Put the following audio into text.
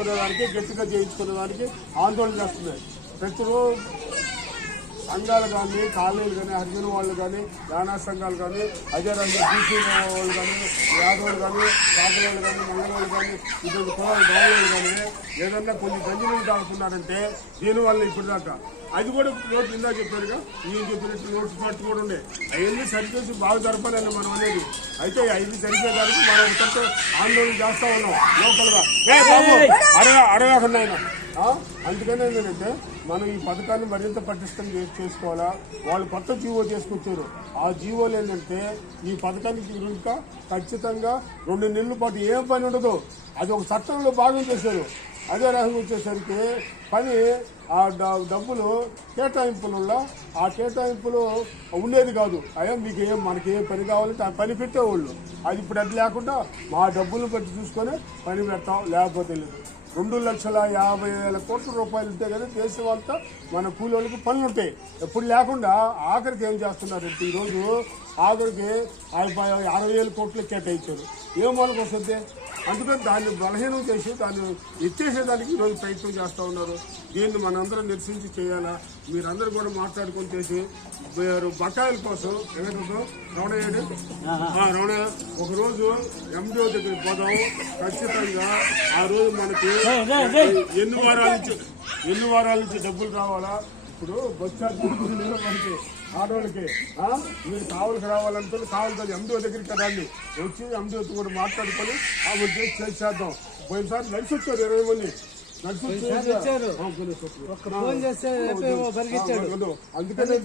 చేయించుకునేదానికి గట్టిగా చేయించుకునేదానికి ఆందోళన చేస్తున్నాయి. ప్రతిరోజు సంఘాలు కానీ కాలనీలు కానీ హరిజన వాళ్ళు కానీ యానా సంఘాలు కానీ అదే రంగు బీసీ వాళ్ళు కానీ యాదవులు కానీ కాకవాళ్ళు కానీ మంగళవాళ్ళు కానీ ఇటువంటి కులాలు గౌరవాళ్ళు కానీ ఏదన్నా కొన్ని గంజినీళ్ళు తాగుతున్నారంటే దీనివల్ల ఇప్పుడు దాకా అది కూడా నోట్లు ఇందా చెప్పారుగా ఈయన చెప్పినట్టు నోట్స్ పట్టు కూడా ఉండే అవన్నీ సరిచేసి బాగా జరపాలని మనం అనేది. అయితే అవి జరిపేదానికి మనం కొంచెం ఆందోళన చేస్తా ఉన్నాం లోకల్గా. బాబు అడగకుండా ఆయన అందుకనే ఏంటంటే మనం ఈ పథకాన్ని మరింత పటిష్టం చేసుకోవాలా. వాళ్ళు కొత్త జీవో చేసుకొచ్చారు. ఆ జీవోలు ఏంటంటే ఈ పథకానికి ఇంకా ఖచ్చితంగా 2 నెలల పాటు ఏం పని ఉండదు. అది ఒక చట్టంలో భాగం చేశారు. అదే రకంగా వచ్చేసరికి పని ఆ డబ్బులు కేటాయింపులలో ఆ కేటాయింపులు ఉండేది కాదు. అయ్యా మీకు మనకి ఏ పని కావాలంటే ఆ పని పెట్టేవాళ్ళు. అది ఇప్పుడు అది లేకుండా మా డబ్బులను బట్టి చూసుకొని పని పెడతాం, లేకపోతే లేదు. 2,50,000 కోట్ల రూపాయలు ఉంటే కదా దేశం అంతా మన కూలీలకు పనులు ఉంటాయి. ఎప్పుడు లేకుండా ఆఖరికి ఏం చేస్తున్నారంటే ఈరోజు ఆఖరికి 60,000 కోట్లు కేటాయించారు. ఏం వాళ్ళకి వస్తుంది? అందుకని దాన్ని బలహీనం చేసి దాన్ని ఎత్తేసేదానికి ఈరోజు ప్రయత్నం చేస్తూ ఉన్నారు. దీన్ని మనందరం నిరసించి చేయాలా. మీరందరూ కూడా మాట్లాడుకొని చేసి బకాయిల కోసం ఏదైతుందో రమణయ్య ఒకరోజు ఎండిఓ దగ్గరికి పోదాం. ఖచ్చితంగా ఆ రోజు మనకి ఎన్ని వారాల నుంచి డబ్బులు రావాలా. ఇప్పుడు బస్ ఛార్జీలు మనకి ఆడవాళ్ళకి మీరు కావులకు రావాలంటే కావాలి ఎండిఓ దగ్గరికి రండి. వచ్చి ఎండిఓతో కూడా మాట్లాడుకొని ఆ ఉద్దేశం చేసేద్దాం. పోయినసారి నడిచి వచ్చారు 20 మంది నడిచి అందుకనే